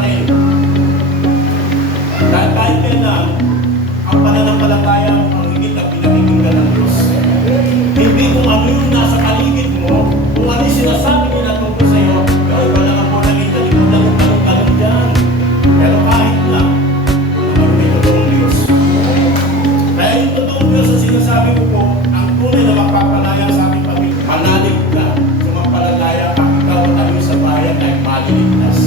pa rin. Dahil kahit kailan, ang pananampalataya mo ang higit na pinakikinggan ng Diyos. Hindi kung ano yung nasa paligid mo, kung ano yung sinasabi nila tungkol sa iyo, wala ka po nakita, hindi mo talong-talong dyan. Pero kahit lang, ano may totoong Diyos. Kaya yung totoong Diyos ang sinasabi ko po, ang tunay na magpapalaya sa ating pamilya, manalig ka, sumampalataya ka, ikaw at tayo sa bayan ay maliligtas.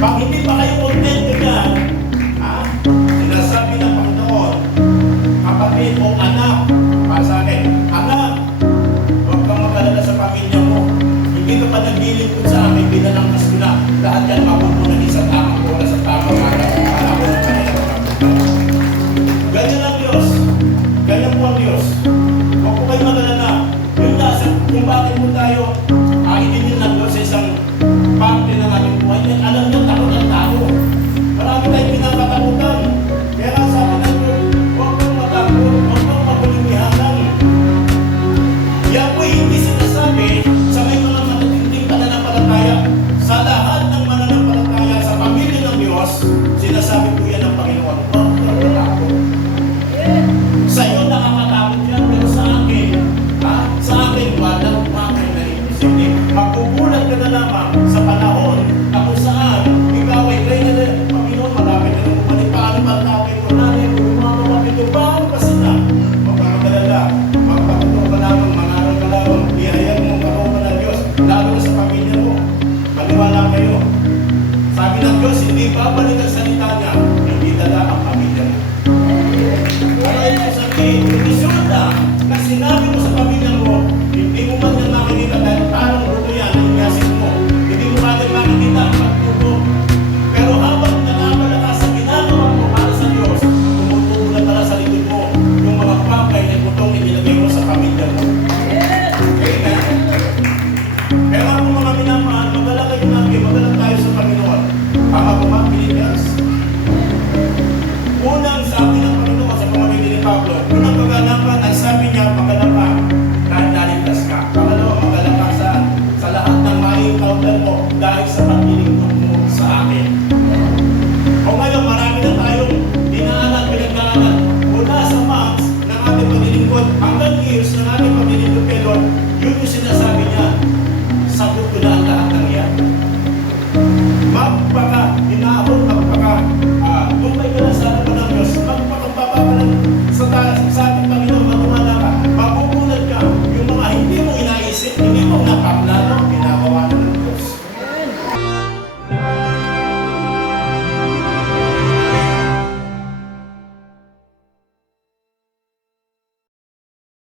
Pag hindi pa kayo kontento dyan, sinasabi ng Panginoon, kapatid o anak, para sa akin, anak, huwag kang mag-alala sa pamilya mo. Hindi ka pa naglilingkod sa amin, binalangkas ko na. Lahat yan mapupunan sa tao.